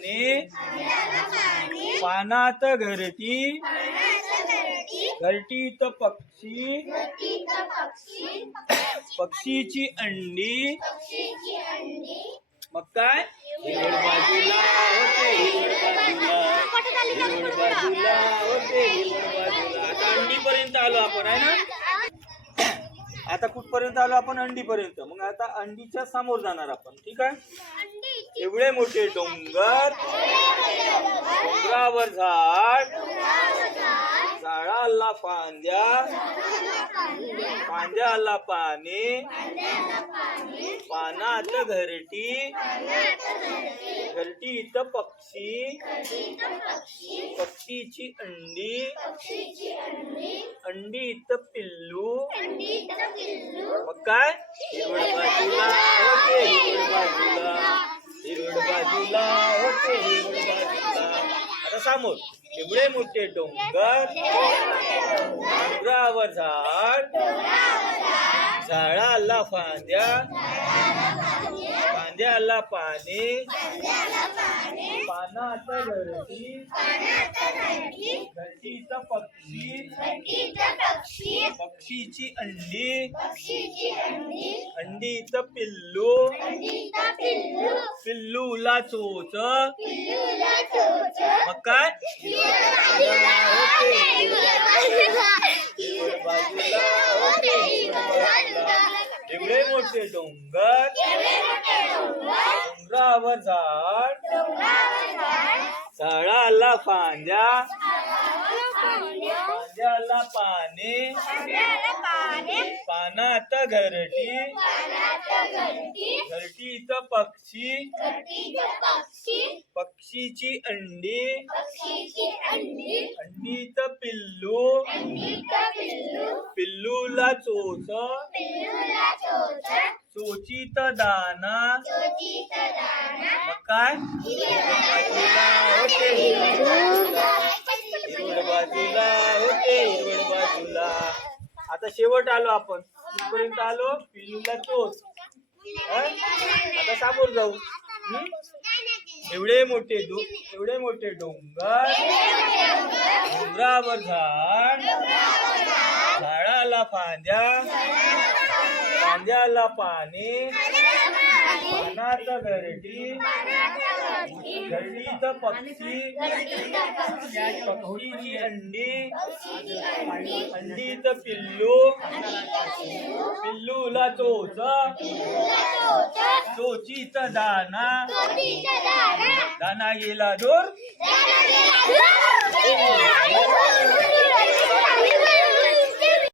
पाने पानात घरटी घरटीत पक्षी पक्षीची अंडी. मग काय? अंडी बाजूला बाजूला होते अंडीपर्यंत आलो आपण आहे ना? आता कुठपर्यंत आलो आपण? अंडीपर्यंत. मग आता अंडीच्या समोर जाणार आपण ठीक आहे? एवढे मोठे डोंगर डोंगरावर झाड झाडाला फांद्या फांद्याला पाने पानात घरटी इथं पक्षी पक्षीची अंडी अंडी इथं पिल्लू. मग काय? बाजूला. ओके बाजूला. हिरवळ होते आता समोर एवढे मोठे डोंगर डोंगरावर झाड झाडाला फांद्या फांद्याला पाने पानात घरटी घरटीत पक्षी पक्षीची अंडी अंडीचं पिल्लू पिल्लूला चोच मग काय? एवढे मोठे डोंगर. डोंगरावर झाड. झाडाला फांद्या. फांद्याला पाने पानात घरटी. घरटीत पक्षी. पक्षीची अंडी. अंडीत पिल्लू. पिल्लूला चोच. चोचीत दाना. मग काय? बाजूला. होते हिरवळ बाजूला. आता शेवट आलो आपण. कुठपर्यंत आलो पिल्लूला तोच. आता समोर जाऊ. एवढे मोठे एवढे मोठे डोंगर. डोंगरावर झाड. झाडाला फांद्या. फांद्याला पाने पानात घरटी घरटीत पक्षी पक्षीची अंडी अंडीत पिल्लू पिल्लूला चोच चोचीत दाना. दाना गेला दूर.